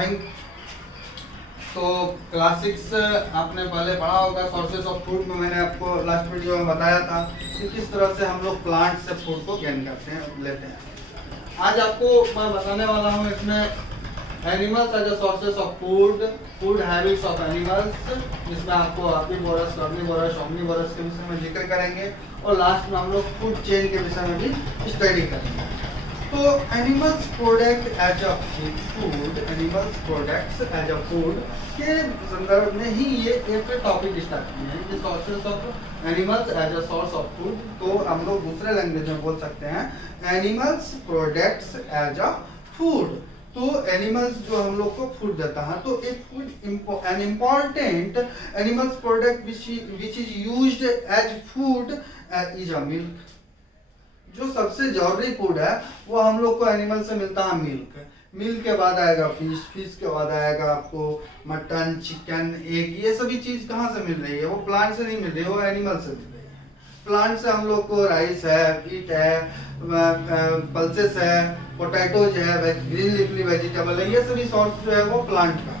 Morning. तो class 6 आपने पहले पढ़ा होगा, सोर्सेस ऑफ फूड में मैंने आपको लास्ट वीडियो में बताया था कि किस तरह से हम लोग प्लांट से फूड को गेन करते हैं, लेते हैं। आज आपको मैं बताने वाला हूँ इसमें animals as a sources of food, food habits of animals, जिसमें आपको आर्बीवोरस, कार्निवोरस, ओमनिवोरस के विषय में जिक्र करेंगे और लास्ट में हम लोग फूड चेन के विषय में भी स्टडी करेंगे। तो animals product as a food, animals products as a food के संदर्भ में ही ये एक टॉपिक स्टार्ट किए हैं कि sources of animals as a source of food. तो हम लोग दूसरे लैंग्वेज में बोल सकते हैं animals products as a food. तो एनिमल्स जो हम लोग को फूड देता है, तो एक food an important animals product which is used as food is a milk. जो सबसे जरूरी फूड है वो हम लोग को एनिमल से मिलता है मिल्क। मिल्क के बाद आएगा फिश, फिश के बाद आएगा आपको मटन, चिकन, एग। ये सभी चीज कहाँ से मिल रही है? वो प्लांट से नहीं मिल रही है, वो एनिमल से मिल रही है। प्लांट से हम लोग को राइस है, व्हीट है, पल्सेस है, पोटैटोज है, ग्रीन लीफी वेजिटेबल है, ये सभी सोर्स जो है वो प्लांट का।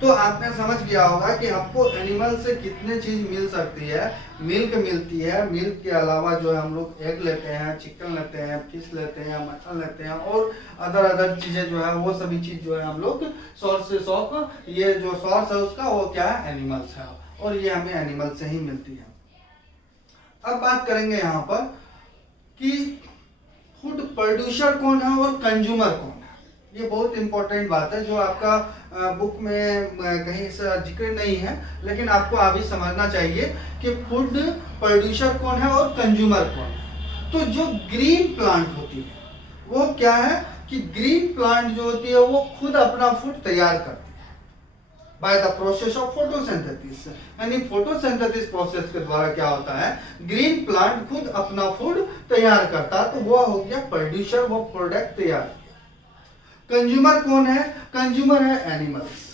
तो आपने समझ गया होगा कि आपको एनिमल से कितने चीज मिल सकती है। मिल्क मिलती है, मिल्क के अलावा जो है हम लोग एग लेते हैं, चिकन लेते हैं, फिश लेते हैं, मटन लेते हैं और अदर चीजें जो है वो सभी चीज जो है हम लोग सोर्सेस ऑफ, ये जो सोर्स है उसका वो क्या है? एनिमल्स है, और ये हमें एनिमल से ही मिलती है। अब बात करेंगे यहाँ पर कि फूड प्रोड्यूसर कौन है और कंज्यूमर कौन है। ये बहुत इंपॉर्टेंट बात है जो आपका बुक में कहीं से जिक्र नहीं है, लेकिन आपको अभी समझना चाहिए कि फूड प्रोड्यूसर कौन है और कंज्यूमर कौन है। तो जो ग्रीन प्लांट होती है वो क्या है कि ग्रीन प्लांट जो होती है वो खुद अपना फूड तैयार करती है by the process of photosynthesis. यानी फोटोसिंथेसिस प्रोसेस के द्वारा क्या होता है, ग्रीन प्लांट खुद अपना फूड तैयार करता है, तो वो हो गया प्रोड्यूसर, वो प्रोडक्ट तैयार। कंज्यूमर कौन है? कंज्यूमर है एनिमल्स।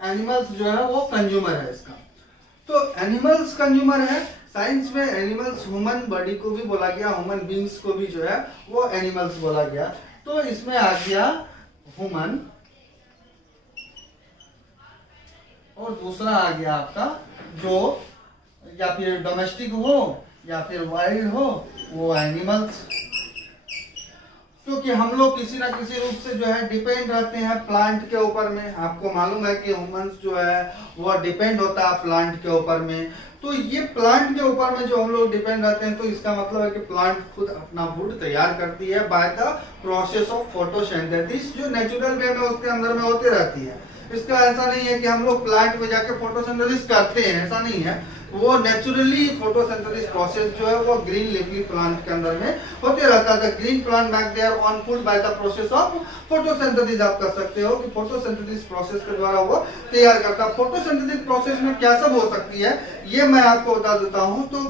एनिमल्स जो है वो कंज्यूमर है इसका। तो एनिमल्स कंज्यूमर है। साइंस में एनिमल्स, ह्यूमन बॉडी को भी बोला गया, ह्यूमन बींग्स को भी जो है वो एनिमल्स बोला गया। तो इसमें आ गया ह्यूमन और दूसरा आ गया आपका जो या फिर डोमेस्टिक हो या फिर वाइल्ड हो, वो एनिमल्स। क्योंकि हम लोग किसी ना किसी रूप से जो है डिपेंड रहते हैं प्लांट के ऊपर में। आपको मालूम है कि ह्यूमंस जो है वो डिपेंड होता है प्लांट के ऊपर में। तो ये प्लांट के ऊपर में जो हम लोग डिपेंड रहते हैं, तो इसका मतलब है कि प्लांट खुद अपना फूड तैयार करती है by the process of photosynthesis, जो नेचुरल वे में उसके अंदर में होती रहती है। इसका ऐसा नहीं है कि हम लोग प्लांट में जाके फोटोसिंथेसिस करते हैं, ऐसा नहीं है। वो नेचुरली फोटोसिंथेसिस प्रोसेस जो है वो ग्रीन लीफी प्लांट के अंदर में होते रहता है। Green plant make their on food by the process of photosynthesis. आप कर सकते हो कि फोटोसिंथेसिस प्रोसेस के द्वारा वो तैयार करता है। फोटोसिंथेसिस प्रोसेस में क्या सब हो सकती है ये मैं आपको बता देता हूं। तो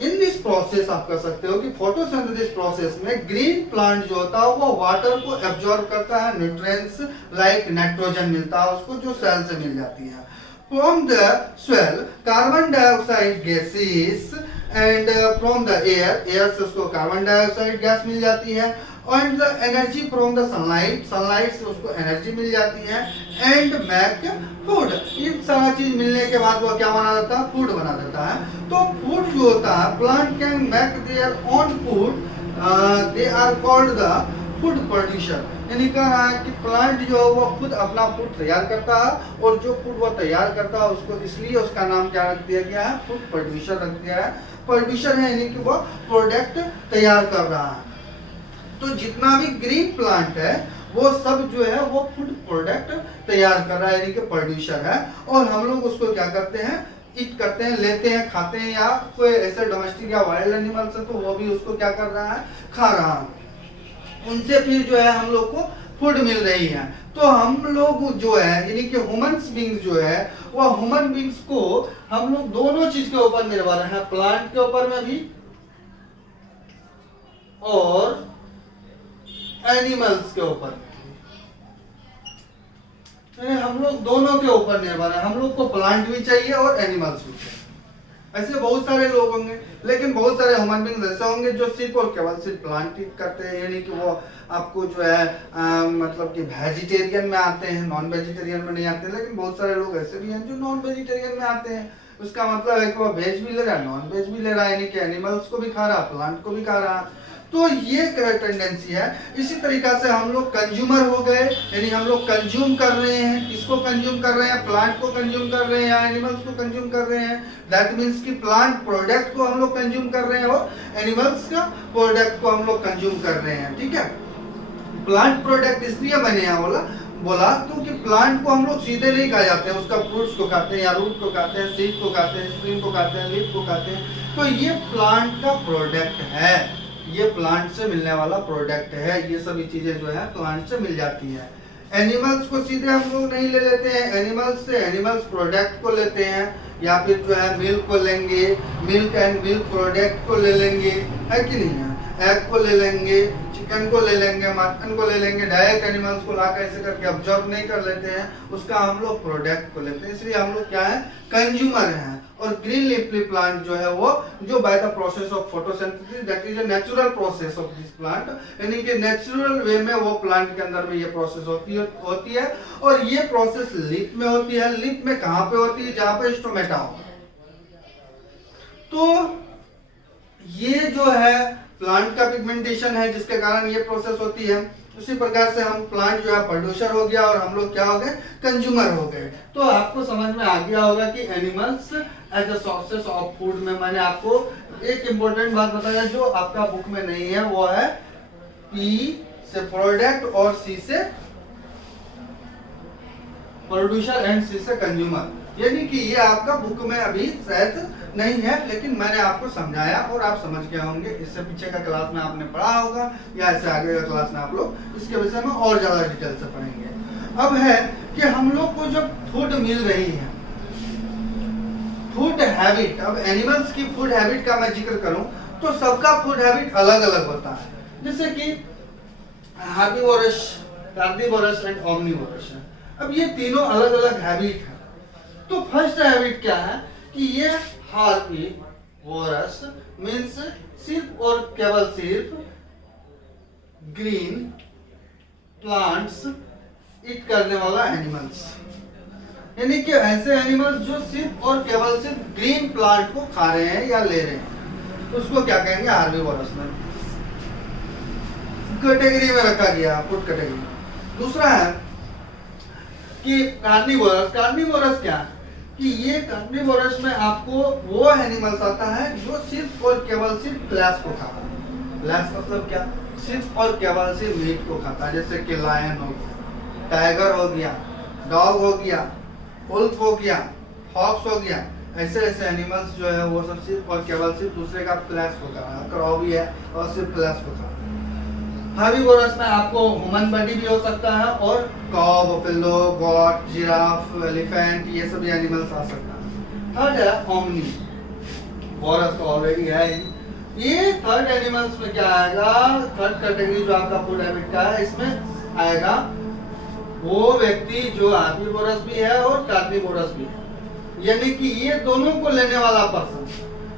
इन दिस प्रोसेस आप कर सकते हो कि फोटोसिंथेसिस प्रोसेस में ग्रीन प्लांट जो होता है वो वाटर को एब्जॉर्ब करता है, न्यूट्रिएंट्स लाइक नाइट्रोजन मिलता है उसको, जो सेल से मिल जाती है। From the soil, carbon dioxide gases and from the air से उसको कार्बन डाइऑक्साइड गैस मिल जाती है। and the energy from the sunlight से उसको एनर्जी मिल जाती है। and make food, इन सारा चीज मिलने के बाद वो क्या बना देता है? फूड बना देता है। तो फूड जो होता है, plant can make their own food, they are called the food producer. यानी कह रहा है कि प्लांट जो है वो खुद अपना फूड तैयार करता है, और जो फूड वो तैयार करता है उसको, इसलिए उसका नाम क्या रख दिया गया है? फूड प्रोड्यूसर रख दिया है। प्रोड्यूसर है यानी कि वो प्रोडक्ट तैयार कर रहा है। तो जितना भी ग्रीन प्लांट है वो सब जो है वो फूड प्रोडक्ट तैयार कर रहा है, यानी कि प्रोड्यूसर है। और हम लोग उसको क्या करते हैं? ईट करते हैं, लेते हैं, खाते हैं, या कोई ऐसे डोमेस्टिक या वाइल्ड एनिमल्स है तो वो भी उसको क्या कर रहा है? खा रहा है। उनसे फिर जो है हम लोग को फूड मिल रही है। तो हम लोग जो है यानी कि ह्यूमंस बींग्स जो है वो ह्यूमन बींग्स को हम लोग दोनों चीज के ऊपर निर्भर है, प्लांट के ऊपर में भी और एनिमल्स के ऊपर। हम लोग दोनों के ऊपर निर्भर है। हम लोग को प्लांट भी चाहिए और एनिमल्स भी चाहिए। ऐसे बहुत सारे लोग होंगे, लेकिन बहुत सारे ह्यूमन बींग्स ऐसे होंगे जो सिर्फ और केवल सिर्फ प्लांट ईट करते हैं, यानी कि वो आपको जो है मतलब कि वेजिटेरियन में आते हैं, नॉन वेजिटेरियन में नहीं आते। लेकिन बहुत सारे लोग ऐसे भी हैं जो नॉन वेजिटेरियन में आते हैं। उसका मतलब है कि वो वेज भी ले रहा है, नॉन वेज भी ले रहा है, यानी कि एनिमल्स को भी खा रहा है, प्लांट को भी खा रहा है। तो ये टेंडेंसी है। इसी तरीका से हम लोग कंज्यूमर हो गए, यानी हम लोग कंज्यूम कर रहे हैं। किसको कंज्यूम कर रहे हैं? प्लांट को कंज्यूम कर रहे हैं या एनिमल्स को कंज्यूम कर रहे हैं। दैट मीन्स कि प्लांट प्रोडक्ट को हम लोग कंज्यूम कर रहे हैं और एनिमल्स का प्रोडक्ट को हम लोग कंज्यूम कर रहे हैं। ठीक है, प्लांट प्रोडक्ट इसलिए मैंने यहाँ बोला क्योंकि प्लांट को हम लोग सीधे नहीं खा जाते हैं, उसका फ्रूट्स को खाते हैं या रूट को खाते हैं, सीड को खाते हैं, स्प्रिंग को खाते हैं, लीफ को खाते हैं। तो ये प्लांट का प्रोडक्ट है, ये प्लांट से मिलने वाला प्रोडक्ट है। ये सभी चीजें जो है प्लांट से मिल जाती है। एनिमल्स को सीधे हम लोग नहीं ले लेते हैं, एनिमल्स से एनिमल्स प्रोडक्ट को लेते हैं, या फिर जो है मिल्क को लेंगे, मिल्क एंड मिल्क प्रोडक्ट को ले लेंगे, है कि नहीं है, एग को ले लेंगे, चिकन को ले लेंगे, मटन को ले लेंगे। डायरेक्ट एनिमल्स को लाकर ऐसे करके ऑब्जर्व नहीं कर लेते हैं, उसका हम लोग प्रोडक्ट को लेते हैं। इसलिए हम लोग क्या है, कंज्यूमर हैं। और ग्रीन लीफी प्लांट जो है वो जो by the process of photosynthesis, that is a natural process of this plant, यानी कि नेचुरल वे में वो प्लांट के अंदर में ये प्रोसेस होती है। और ये प्रोसेस लीफ में होती है। लीफ में कहां पे होती है? जहां पे स्टोमेटा हो। तो ये जो है प्लांट का पिगमेंटेशन है, जिसके कारण ये प्रोसेस होती है। उसी प्रकार से हम प्लांट जो है प्रोड्यूसर हो गया और हम लोग क्या हो गए, कंज्यूमर हो गए। तो आपको समझ में आ गया होगा कि animals as a sources of food में मैंने आपको एक इंपॉर्टेंट बात बताया जो आपका बुक में नहीं है, वो है पी से प्रोडक्ट और सी से प्रोड्यूसर एंड सी से कंज्यूमर। यानी कि ये आपका बुक में अभी शायद नहीं है, लेकिन मैंने आपको समझाया और आप समझ गए होंगे। इससे पीछे का क्लास में आपने पढ़ा होगा या इससे आगे का क्लास में आप लोग इसके विषय में और ज्यादा डिटेल से पढ़ेंगे। अब है कि हम लोग को जब फूड मिल रही है, फूड हैबिट, अब एनिमल्स की फूड हैबिट का मैं जिक्र करूं तो सबका फूड हैबिट अलग अलग होता है। जैसे कि हार्बीवोरस, कार्निवोरस एंड ओमनिवोरस है। अब ये तीनों अलग अलग हैबिट है। तो फर्स्ट हैबिट क्या है कि ये हार्बीवोरस मीन्स सिर्फ और केवल सिर्फ ग्रीन प्लांट्स ईट करने वाला एनिमल्स, यानी कि ऐसे एनिमल्स जो सिर्फ और केवल सिर्फ ग्रीन प्लांट को खा रहे हैं या ले रहे हैं, उसको क्या कहेंगे? हार्बीवोरस में कैटेगरी में रखा गया, फूड कैटेगरी। दूसरा है कि कार्निवोरस। कार्निवोरस क्या है कि ये कार्निवोरस में आपको वो एनिमल्स आता है जो सिर्फ और केवल सिर्फ फ्लैश को खाता है। फ्लैश मतलब क्या? सिर्फ और केवल सिर्फ मीट को खाता है। जैसे कि लायन हो गया, टाइगर हो गया, डॉग हो गया, वुल्फ हो गया, हॉक्स हो गया। ऐसे ऐसे एनिमल्स जो है वो सब सिर्फ और केवल सिर्फ दूसरे का फ्लैश को खा रहा है। क्रॉ भी है और सिर्फ फ्लैश को खा रहा है। हार्बीवोरस में आपको ह्यूमन बॉडी भी हो सकता है और काऊ, बफेलो, गॉट, जिराफ, एलिफेंट, ये सब एनिमल्स आ सकता है। थर्ड है ओमनिवोरस, तो ऑलरेडी है ही। ये थर्ड एनिमल्स में क्या आएगा? थर्ड कैटेगरी जो आपका फूड हैबिट का है, इसमें आएगा वो व्यक्ति जो हार्बीवोरस भी है और कार्निवोरस भी है, यानी कि ये दोनों को लेने वाला पर्सन,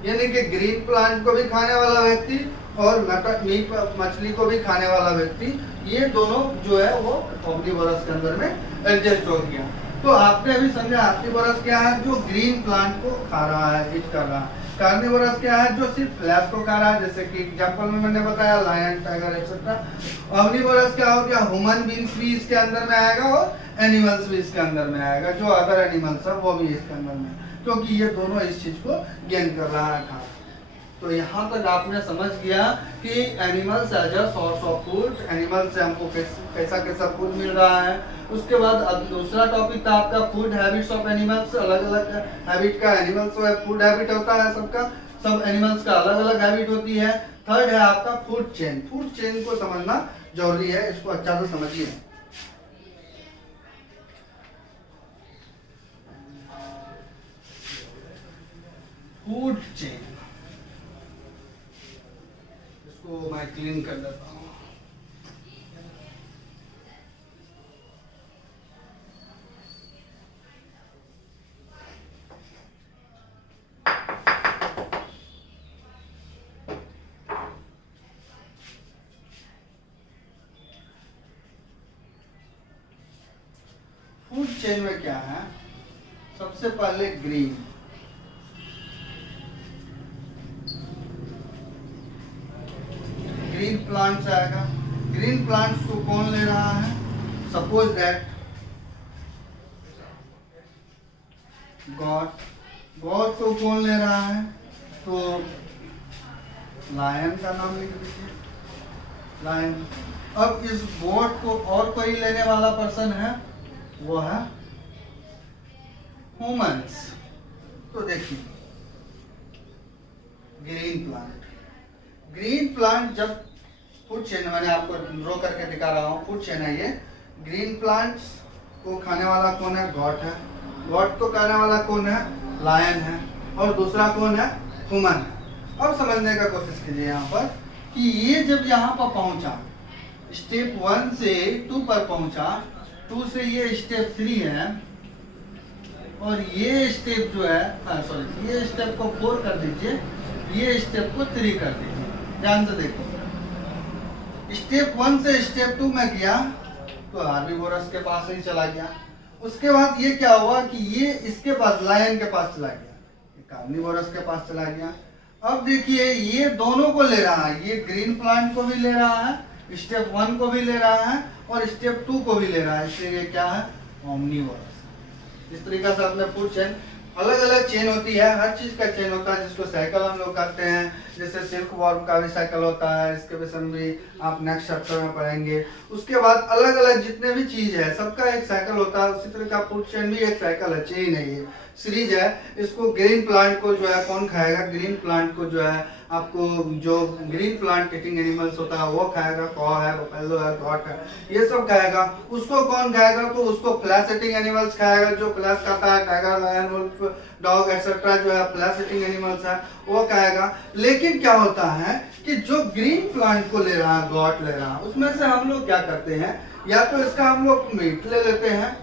यानी कि ग्रीन प्लांट को भी खाने वाला व्यक्ति और मीट मछली को भी खाने वाला व्यक्ति, ये दोनों जो है वो ओमनिवोरस के अंदर में एडजस्ट हो गया। तो आपने अभी समझा हार्बीवोरस क्या है? जो ग्रीन प्लांट को खा रहा है, ईट कर रहा है। कार्निवोरस क्या है? जो सिर्फ फ्लैश को खा रहा है, जैसे कि एग्जांपल में मैंने बताया लायन, टाइगर एक्सेट्रा। ओमनिवोरस क्या हो गया? ह्यूमन बीइंग्स भी इसके अंदर में आएगा और एनिमल्स भी इसके अंदर में आएगा, जो अदर एनिमल्स है वो भी इसके अंदर में, क्योंकि ये दोनों इस चीज को गेन कर रहा है खा। तो यहाँ तक आपने समझ गया कि animals as a source of food, animal से हमको कैसा कैसा फूड मिल रहा है। उसके बाद अब दूसरा टॉपिक था आपका फूड हैबिट्स ऑफ एनिमल्स। अलग अलग हैबिट का एनिमल्स जो है फूड हैबिट होता है सबका, सब एनिमल्स का अलग अलग हैबिट होती है। थर्ड है आपका फूड चेन। फूड चेन को समझना जरूरी है, इसको अच्छा से समझिए। फूड चेन, इसको मैं क्लीन कर देता हूँ। चेन में क्या है, सबसे पहले ग्रीन, ग्रीन प्लांट्स आएगा। ग्रीन प्लांट्स को कौन ले रहा है, सपोज दैट गॉड, गॉड को कौन ले रहा है, तो लायन का नाम लिख दीजिए, लायन। अब इस गॉड को और कोई लेने वाला पर्सन है, वो है ह्यूमंस। तो देखिए ग्रीन प्लांट, ग्रीन प्लांट जब फूड चेन, मैंने आपको ड्रॉ करके दिखा रहा हूँ, फूड चेन है ये। ग्रीन प्लांट्स को खाने वाला कौन है, गॉड है। गॉड को खाने वाला कौन है, लायन है। और दूसरा कौन है, ह्यूमन है। अब समझने का कोशिश कीजिए यहाँ पर कि ये जब यहाँ पर पहुंचा, स्टेप 1 से 2 पर पहुंचा, 2 से ये स्टेप 3 है, और ये स्टेप जो है, सॉरी, ये स्टेप को 4 कर दीजिए, ये स्टेप को 3 कर दीजिए। ध्यान से देखो, स्टेप 1 से स्टेप 2 में गया तो हार्बीवोरस के पास ही चला गया। उसके बाद ये क्या हुआ कि ये इसके पास, लायन के पास चला गया, कार्निवोरस के पास चला गया। अब देखिए ये दोनों को ले रहा है, ये ग्रीन प्लांट को भी ले रहा है, स्टेप 1 को भी ले रहा है और स्टेप 2 को भी ले रहा है, इसलिए ये क्या है, ओमनीवोरस। इस तरीके से अपने फूड चेन, अलग अलग चेन होती है, हर चीज का चेन होता है, जिसको साइकिल हम लोग करते हैं। जैसे सिल्क वॉर्म का भी साइकिल होता है, इसके विषय में भी आप नेक्स्ट चैप्टर में पढ़ेंगे। उसके बाद अलग अलग जितने भी चीज है सबका एक साइकिल होता है। उसी तरह का फूड चेन भी एक साइकिल है, चेन है, ये सीरीज है। इसको ग्रीन प्लांट को जो है कौन खाएगा, ग्रीन प्लांट को जो है आपको जो ग्रीन प्लांट ईटिंग एनिमल्स होता है वो खाएगा, कॉ है, बफेलो है, गॉट है, ये सब खाएगा। उसको कौन खाएगा, तो उसको फ्लैश ईटिंग एनिमल्स खाएगा, जो फ्लैश खाता है, tiger, lion, wolf, dog etcetera जो है फ्लैश ईटिंग एनिमल्स है वो खाएगा। लेकिन क्या होता है कि जो ग्रीन प्लांट को ले रहा है, गॉट ले रहा है, उसमें से हम लोग क्या करते हैं, या तो इसका हम लोग मीट ले लेते हैं,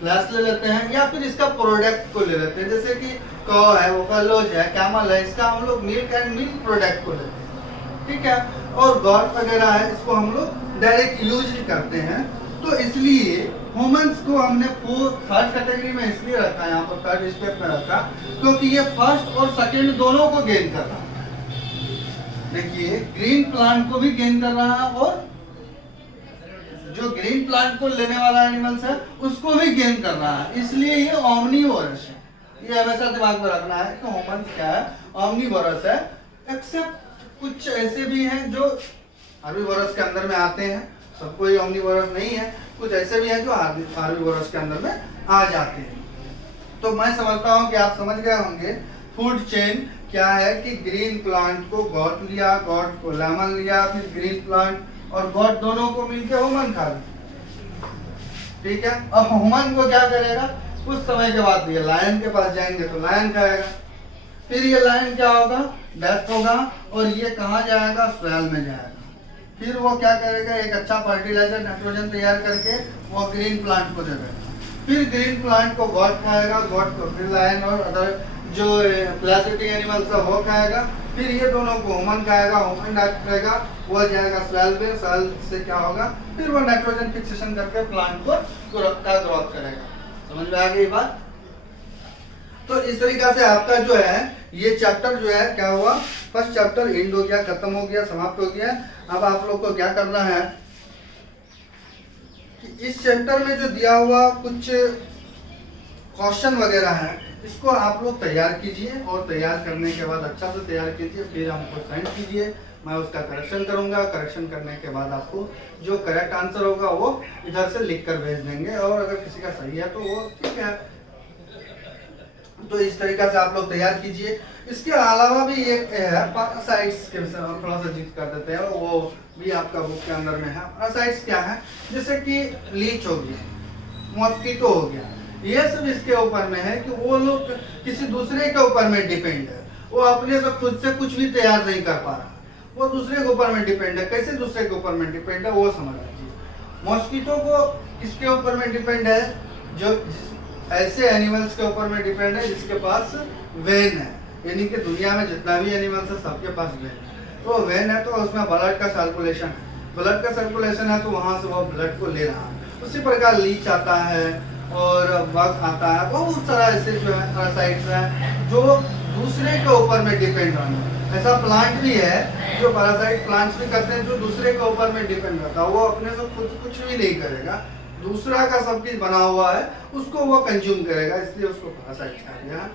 फ्लैश ले लेते हैं, या फिर इसका प्रोडक्ट को ले लेते हैं, जैसे कि कॉ है, वोफेलोज है, कैमल है, इसका हम लोग मिल्क एंड मिल्क प्रोडक्ट को लेते हैं, ठीक है। और गॉट वगैरह है, इसको हम लोग डायरेक्ट यूज करते हैं। तो इसलिए ह्यूमंस को हमने थर्ड कैटेगरी में इसलिए रखा, यहाँ पर थर्ड स्टेप में रखा, क्योंकि ये फर्स्ट और सेकेंड दोनों को गेन कर रहा है। देखिए ग्रीन प्लांट को भी गेन कर रहा है, और जो ग्रीन प्लांट को लेने वाला एनिमल्स है उसको भी गेन कर रहा है, इसलिए ये ओमनीवोरस है। ये हमेशा दिमाग में रखना है कि ह्यूमंस क्या है, ओमनीवोरस है। एक्सेप्ट कुछ ऐसे भी हैं जो हार्बीवोरस के अंदर में आते हैं, सब कोई ओमनीवोरस नहीं है, कुछ ऐसे भी हैं जो हार्बीवोरस के अंदर में आ जाते हैं। तो मैं समझता हूँ कि आप समझ गए होंगे फूड चेन क्या है, कि ग्रीन प्लांट को गॉट लिया, गॉट को लेमन लिया, फिर ग्रीन प्लांट और गॉड दोनों को मिलकर ह्यूमन खा लिया, ठीक है। अब ह्यूमन को क्या करेगा, कुछ समय के बाद ये लायन के पास जाएंगे तो लायन खाएगा, फिर ये लायन क्या होगा, डेथ होगा, और ये कहाँ जाएगा, स्वेल में जाएगा। फिर वो क्या करेगा, एक अच्छा फर्टिलाइजर नाइट्रोजन तैयार करके वो ग्रीन प्लांट को देगा, फिर ग्रीन प्लांट को गॉड खाएगा, गॉड को फिर लायन और अदर जो फ्लैश ईटिंग एनिमल्स है वो खाएगा, फिर ये दोनों को ह्यूमन खाएगा, ह्यूमन डाइट करेगा, वो जाएगा सेल में, सेल से क्या होगा, फिर वो नाइट्रोजन फिक्सेशन करके प्लांट को ग्रोथ करेगा। समझ में आ गई बात। तो इस तरीका से आपका जो है ये चैप्टर जो है क्या हुआ, फर्स्ट चैप्टर एंड हो गया, खत्म हो गया, समाप्त हो गया। अब आप लोग को क्या करना है कि इस चैप्टर में जो दिया हुआ कुछ क्वेश्चन वगैरह है, इसको आप लोग तैयार कीजिए, और तैयार करने के बाद अच्छा से तैयार कीजिए, फिर हमको सेंड कीजिए, मैं उसका करेक्शन करूंगा। करेक्शन करने के बाद आपको जो करेक्ट आंसर होगा वो इधर से लिख कर भेज देंगे, और अगर किसी का सही है तो वो ठीक है। तो इस तरीका से आप लोग तैयार कीजिए। इसके अलावा भी एक है पैरासाइट्स के विषय में थोड़ा सा जिक्र कर देते हैं, वो भी आपका बुक के अंदर में है। पैरासाइट्स क्या है, जैसे कि लीच हो गया, मॉस्किटो हो गया, ये सब इसके ऊपर में है कि वो लोग किसी दूसरे के ऊपर में डिपेंड है, वो अपने से खुद से कुछ भी तैयार नहीं कर पा रहा, वो दूसरे के ऊपर में डिपेंड है। कैसे दूसरे के ऊपर में डिपेंड है वो समझ लीजिए। मॉस्किटो को किसके ऊपर में डिपेंड है, जो ऐसे एनिमल्स के ऊपर में डिपेंड है जिसके पास वेन है, यानी कि दुनिया में जितना भी एनिमल्स है सबके पास वेन है। तो वेन है तो उसमें ब्लड का सर्कुलेशन है, ब्लड का सर्कुलेशन है तो वहां से वो ब्लड को ले रहा है। उसी प्रकार लीच आता है, और बग आता है, बहुत सारा ऐसे जो है पैरासाइट्स हैं जो दूसरे के ऊपर में डिपेंड रहना। ऐसा प्लांट भी है जो पैरासाइट प्लांट्स भी करते हैं जो दूसरे के ऊपर में डिपेंड रहता है, वो अपने से खुद कुछ भी नहीं करेगा, दूसरा का सब चीज बना हुआ है उसको वो कंज्यूम करेगा, इसलिए उसको पैरासाइट कहा गया है।